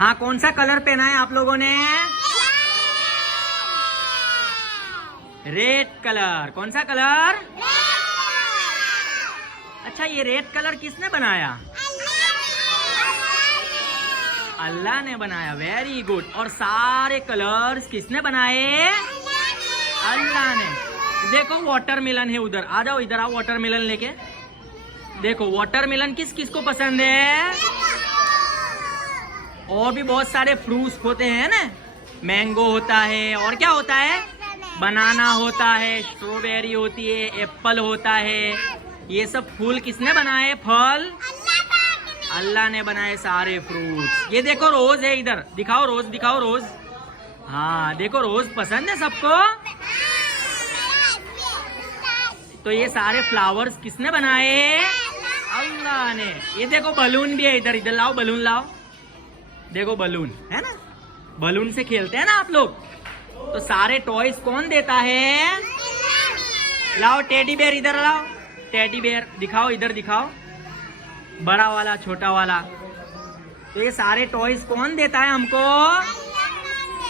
हाँ, कौन सा कलर पहना है आप लोगों ने? Red colour. कौन सा कलर? अच्छा, ये रेड कलर किसने बनाया? अल्लाह ने बनाया। Very good. और सारे कलर्स किसने बनाए? अल्लाह ने। देखो वाटरमेलन है उधर, आ जाओ इधर आओ वाटरमेलन लेके। देखो वाटरमेलन किस किस को पसंद है? और भी बहुत सारे फ्रूट्स होते हैं ना, मैंगो होता है, और क्या होता है? बनाना होता है, स्ट्रॉबेरी होती है, एप्पल होता है। ये सब फूल किसने बनाए? फल अल्लाह ने बनाए सारे फ्रूट्स। ये देखो रोज है इधर, दिखाओ रोज, दिखाओ रोज। हाँ देखो रोज पसंद है सबको। तो ये सारे फ्लावर्स किसने बनाए? अल्लाह ने। ये देखो बलून भी है इधर, इधर लाओ बलून लाओ। देखो बलून है ना, बलून से खेलते हैं ना आप लोग। तो सारे टॉयज कौन देता है? लाओ टेडी बेयर इधर लाओ, टेडी बेयर दिखाओ, इधर दिखाओ, बड़ा वाला छोटा वाला। तो ये सारे टॉयज कौन देता है हमको?